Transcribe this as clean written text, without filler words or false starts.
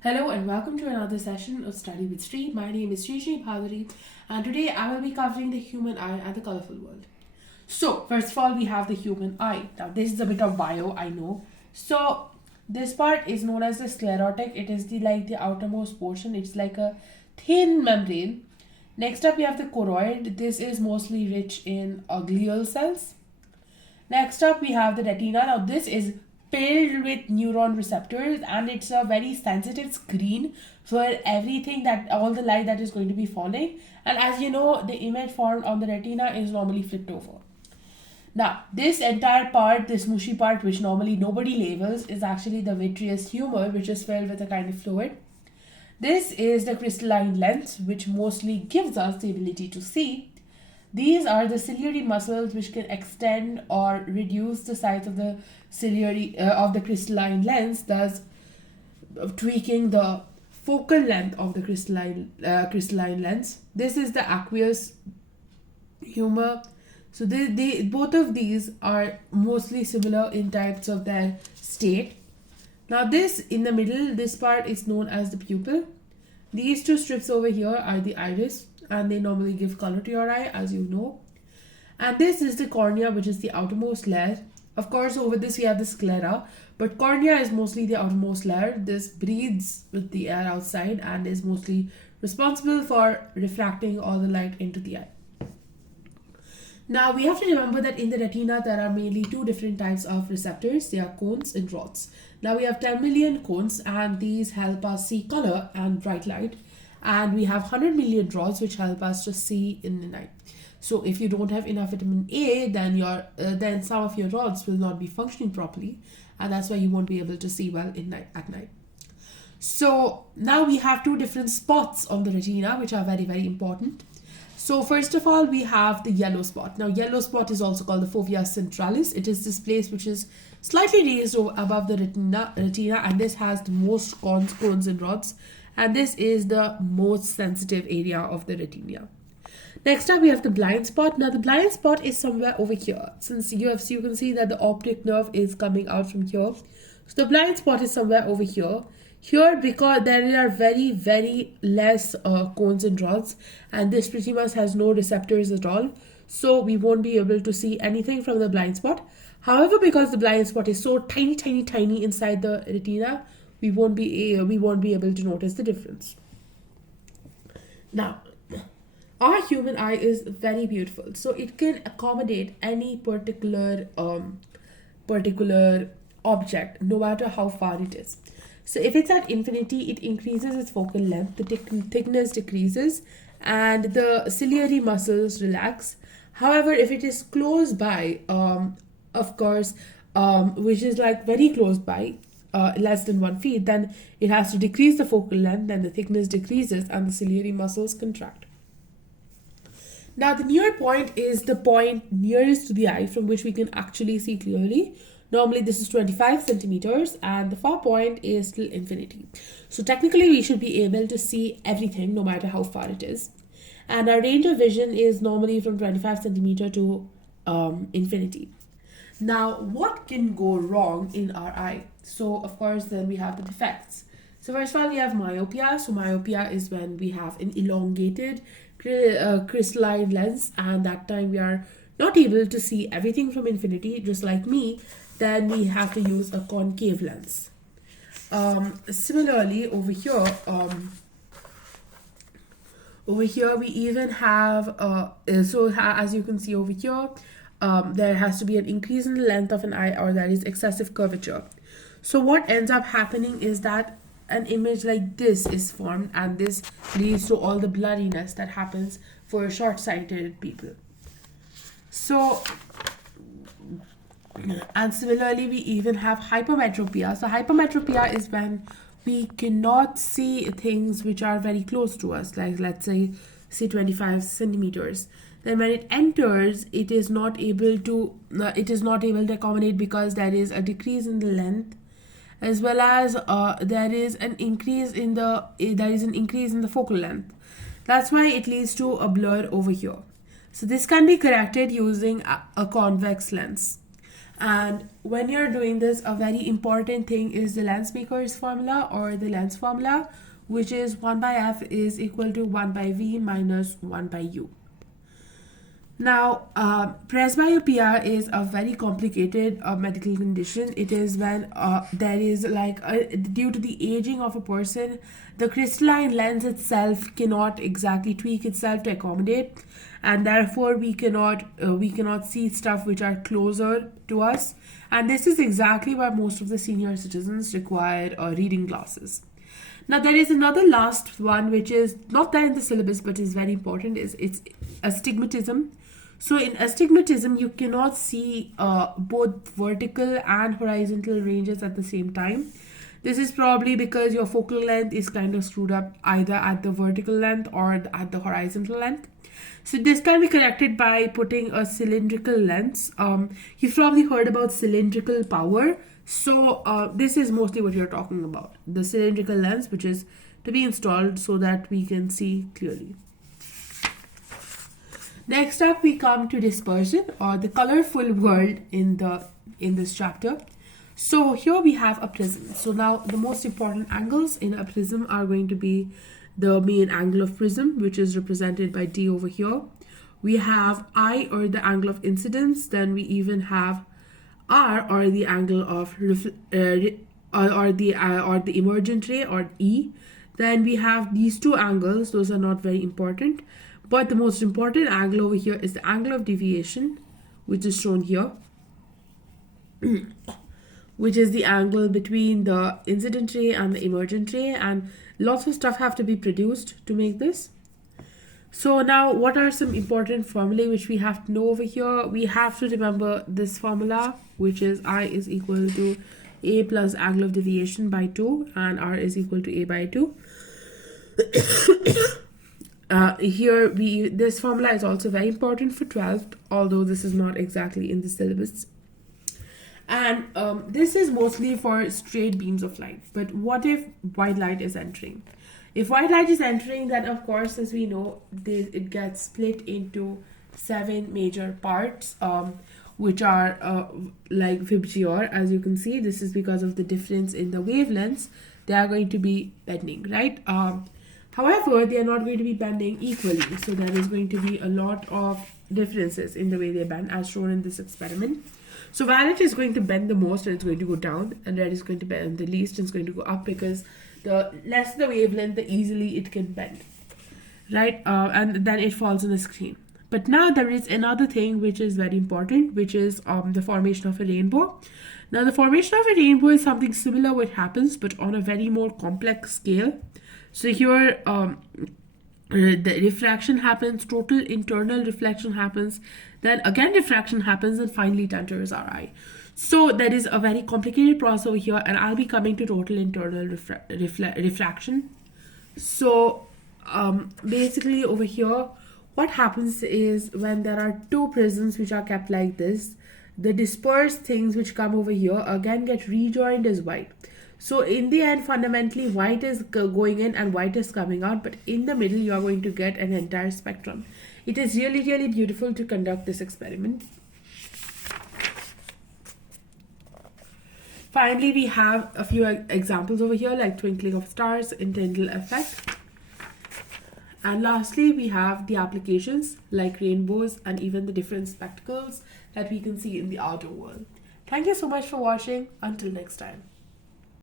Hello and welcome to another session of Study with Sree. My name is Sree and today I will be covering the human eye and the colorful world. So, first of all, we have the human eye. Now, this is a bit of bio, I know. So, this part is known as the sclerotic. It is the outermost portion. It's like a thin membrane. Next up, we have the choroid. This is mostly rich in glial cells. Next up, we have the retina. Now, this is filled with neuron receptors and it's a very sensitive screen for everything that all the light that is going to be falling. And as you know, the image formed on the retina is normally flipped over. Now, this entire part, this mushy part, which normally nobody labels, is actually the vitreous humor, which is filled with a kind of fluid. This is the crystalline lens, which mostly gives us the ability to see. These are the ciliary muscles which can extend or reduce the size of the ciliary of the crystalline lens, thus tweaking the focal length of the crystalline lens. This is the aqueous humor. So both of these are mostly similar in types of their state. Now this in the middle, this part is known as the pupil. These two strips over here are the iris and they normally give color to your eye, as you know. And this is the cornea, which is the outermost layer. Of course, over this we have the sclera, but cornea is mostly the outermost layer. This breathes with the air outside and is mostly responsible for refracting all the light into the eye. Now we have to remember that in the retina there are mainly two different types of receptors. They are cones and rods. Now we have 10 million cones and these help us see color and bright light. And we have 100 million rods which help us to see in the night. So if you don't have enough vitamin A, then some of your rods will not be functioning properly, and that's why you won't be able to see well at night. So now we have two different spots on the retina which are very, very important. So first of all, we have the yellow spot. Now yellow spot is also called the fovea centralis. It is this place which is slightly raised above the retina, and this has the most cones and rods. And this is the most sensitive area of the retina. Next up, we have the blind spot. Now, the blind spot is somewhere over here. Since you can see that the optic nerve is coming out from here. So, the blind spot is somewhere over here. Here, because there are very, very less cones and rods. And this pretty much has no receptors at all. So, we won't be able to see anything from the blind spot. However, because the blind spot is so tiny, tiny, tiny inside the retina, we won't be able to notice the difference. Now, our human eye is very beautiful, so it can accommodate any particular object, no matter how far it is. So if it's at infinity, it increases its focal length, the thickness decreases, and the ciliary muscles relax. However, if it is close by, of course, which is like very close by, less than 1 feet, then it has to decrease the focal length, then the thickness decreases and the ciliary muscles contract. Now the near point is the point nearest to the eye from which we can actually see clearly. Normally this is 25 centimeters and the far point is till infinity. So technically we should be able to see everything no matter how far it is. And our range of vision is normally from 25 centimeter to infinity. Now, what can go wrong in our eye? So, of course, then we have the defects. So, first of all, we have myopia. So, myopia is when we have an elongated crystalline lens, and that time we are not able to see everything from infinity, just like me. Then we have to use a concave lens. Similarly, over here we even have, as you can see over here, there has to be an increase in the length of an eye or there is excessive curvature. So what ends up happening is that an image like this is formed and this leads to all the blurriness that happens for short-sighted people. So, and similarly, we even have hypermetropia. So hypermetropia is when we cannot see things which are very close to us, like let's say 25 centimeters. Then when it enters, it is not able to accommodate because there is a decrease in the length, as well as there is an increase in the focal length. That's why it leads to a blur over here. So this can be corrected using a convex lens. And when you're doing this, a very important thing is the lens maker's formula or the lens formula, which is 1 by f is equal to 1 by v minus 1 by u. Now, presbyopia is a very complicated medical condition. It is when there is due to the aging of a person, the crystalline lens itself cannot exactly tweak itself to accommodate, and therefore we cannot see stuff which are closer to us. And this is exactly why most of the senior citizens require reading glasses. Now, there is another last one which is not there in the syllabus but is very important. It's astigmatism. So in astigmatism, you cannot see both vertical and horizontal ranges at the same time. This is probably because your focal length is kind of screwed up either at the vertical length or at the horizontal length. So this can be corrected by putting a cylindrical lens. You've probably heard about cylindrical power. So this is mostly what you're talking about. The cylindrical lens, which is to be installed so that we can see clearly. Next up, we come to dispersion or the colorful world in this chapter. So here we have a prism. So now the most important angles in a prism are going to be the main angle of prism, which is represented by D over here. We have I, or the angle of incidence. Then we even have R, or the angle of the emergent ray, or E. Then we have these two angles. Those are not very important. But the most important angle over here is the angle of deviation, which is shown here, which is the angle between the incident ray and the emergent ray, and lots of stuff have to be produced to make this. So now, what are some important formulae which we have to know over here? We have to remember this formula, which is I is equal to A plus angle of deviation by 2, and R is equal to A by 2. This formula is also very important for 12th, although this is not exactly in the syllabus. And this is mostly for straight beams of light. But what if white light is entering? If white light is entering, then of course, as we know, it gets split into 7 major parts, which are like Vibgyor. As you can see, this is because of the difference in the wavelengths. They are going to be bending, right? However, they are not going to be bending equally. So there is going to be a lot of differences in the way they bend, as shown in this experiment. So violet is going to bend the most and it's going to go down, and red is going to bend the least and it's going to go up, because the less the wavelength, the easily it can bend, right? And then it falls on the screen. But now there is another thing which is very important, which is the formation of a rainbow. Now the formation of a rainbow is something similar what happens, but on a very more complex scale. So here the refraction happens, total internal reflection happens, then again refraction happens, and finally it enters our eye. So there is a very complicated process over here, and I'll be coming to total internal refraction. So basically over here, what happens is when there are two prisms which are kept like this, the dispersed things which come over here again get rejoined as white. So in the end, fundamentally, white is going in and white is coming out, but in the middle, you are going to get an entire spectrum. It is really, really beautiful to conduct this experiment. Finally, we have a few examples over here, like twinkling of stars, Tyndall effect. And lastly, we have the applications like rainbows and even the different spectacles that we can see in the outer world. Thank you so much for watching. Until next time.